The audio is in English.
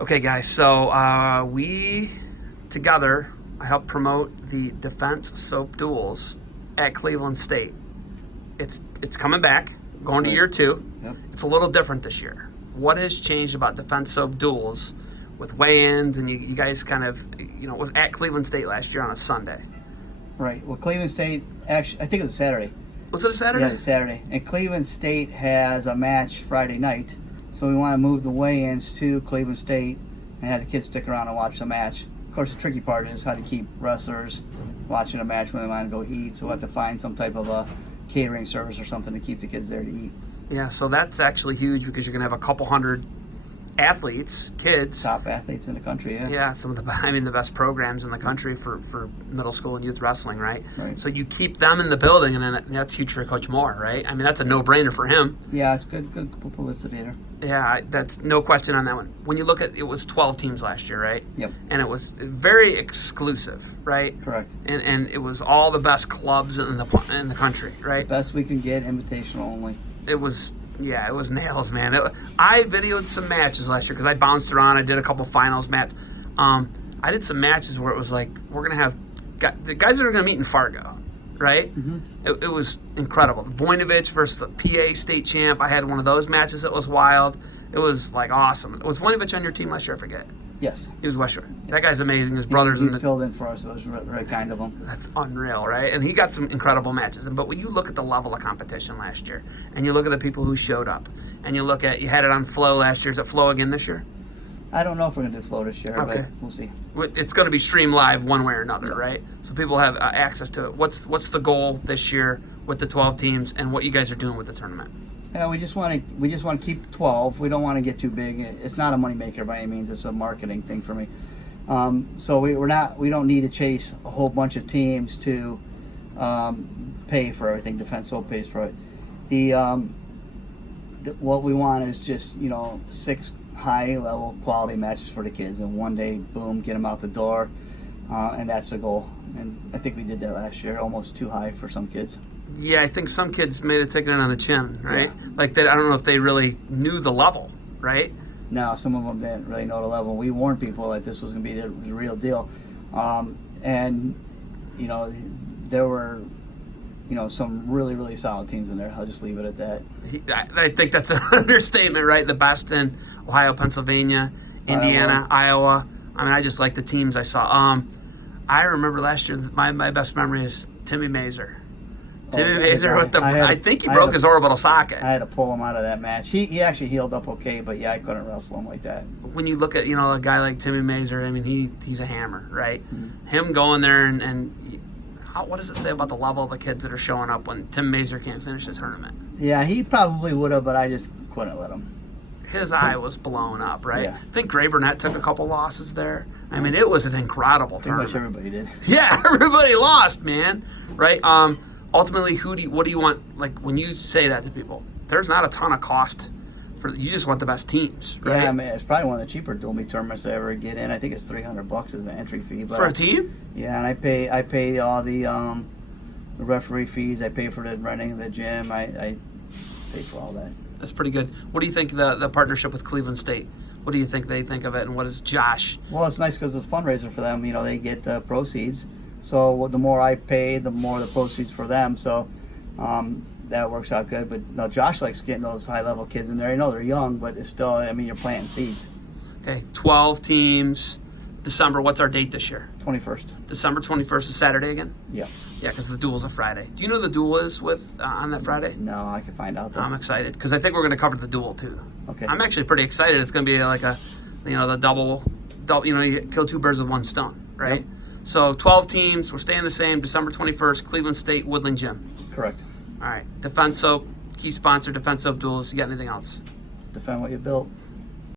Okay, guys, so we together helped promote the Defense Soap Duels at Cleveland State. It's coming back, going to year 2. Yep. It's a little different this year. What has changed about Defense Soap Duels with weigh-ins, and you guys kind of, it was at Cleveland State last year on a Sunday. Right. Well, Cleveland State, actually, I think it was Saturday. Was it a Saturday? Yeah, it's Saturday. And Cleveland State has a match Friday night, so we want to move the weigh-ins to Cleveland State and have the kids stick around and watch the match. Of course, the tricky part is how to keep wrestlers watching a match when they want to go eat, so we'll have to find some type of a catering service or something to keep the kids there to eat. Yeah, so that's actually huge because you're going to have a couple hundred athletes, kids. Top athletes in the country, yeah. Yeah, some of the best programs in the country for middle school and youth wrestling, right? Right. So you keep them in the building, and then that's huge for Coach Moore, right? I mean, that's a no-brainer for him. Yeah, it's good publicity there. Yeah, that's no question on that one. When you look at it, was 12 teams last year, right? Yep. And it was very exclusive, right? Correct. And it was all the best clubs in the country, right? Best we can get, invitational only. It was nails, man. I videoed some matches last year because I bounced around. I did a couple finals matches. I did some matches where it was like, we're going to have the guys that are going to meet in Fargo, right? Mm-hmm. It was incredible. Voinovich versus the PA state champ. I had one of those matches that was wild. It was like awesome. Was Voinovich on your team last year? I forget. Yes. He was West Shore. That guy's amazing. His brothers He in the filled in for us. It was very kind of him. That's unreal, right? And he got some incredible matches. But when you look at the level of competition last year, and you look at the people who showed up, and you had it on Flow last year. Is it Flow again this year? I don't know if we're going to do Flow this year, Okay. but we'll see. It's going to be streamed live one way or another, right? So people have access to it. What's the goal this year with the 12 teams, and what you guys are doing with the tournament? Yeah, we just want to keep 12. We don't want to get too big. It's not a moneymaker by any means. It's a marketing thing for me. So we don't need to chase a whole bunch of teams to pay for everything. Defense Soap pays for it. What we want is just 6 high level quality matches for the kids, and one day, boom, get them out the door, and that's the goal. And I think we did that last year, almost too high for some kids. Yeah, I think some kids made it taking it on the chin, right? Yeah. Like that. I don't know if they really knew the level, right? No, some of them didn't really know the level. We warned people that this was going to be the real deal, and there were some really, really solid teams in there. I'll just leave it at that. I think that's an understatement, right? The best in Ohio, Pennsylvania, Indiana, Iowa. I mean, I just like the teams I saw. I remember last year, my best memory is Timmy Mazer. I think he broke his orbital socket. I had to pull him out of that match. He actually healed up okay, but yeah, I couldn't wrestle him like that. When you look at a guy like Timmy Mazer, I mean he's a hammer, right? Mm-hmm. Him going there and what does it say about the level of the kids that are showing up when Tim Mazer can't finish the tournament? Yeah, he probably would have, but I just couldn't let him. His eye was blown up, right? Yeah. I think Gray Burnett took a couple losses there. I mean, it was an incredible tournament. Pretty much everybody did. Yeah, everybody lost, man. Right? Ultimately, what do you want? Like when you say that to people, there's not a ton of cost you just want the best teams, right? Yeah, I mean, it's probably one of the cheaper dual meet tournaments I ever get in. I think it's $300 as an entry fee. But for a team? Yeah, and I pay all the referee fees. I pay for the renting of the gym. I pay for all that. That's pretty good. What do you think the partnership with Cleveland State? What do you think they think of it, and what is Josh? Well, it's nice because it's a fundraiser for them. They get the proceeds. So the more I pay, the more the proceeds for them. So that works out good. But no, Josh likes getting those high-level kids in there. I know they're young, but it's still, I mean, you're planting seeds. Okay, 12 teams. December, what's our date this year? 21st. December 21st is Saturday again? Yeah. Yeah, because the duel's a Friday. Do you know who the duel is with on that Friday? No, I can find out though. I'm excited because I think we're going to cover the duel too. Okay. I'm actually pretty excited. It's going to be like the double, you kill 2 birds with 1 stone, right? Yep. So 12 teams, we're staying the same. December 21st, Cleveland State, Woodland Gym. Correct. All right. Defense Soap, key sponsor, Defense Soap Duels. You got anything else? Defend what you built.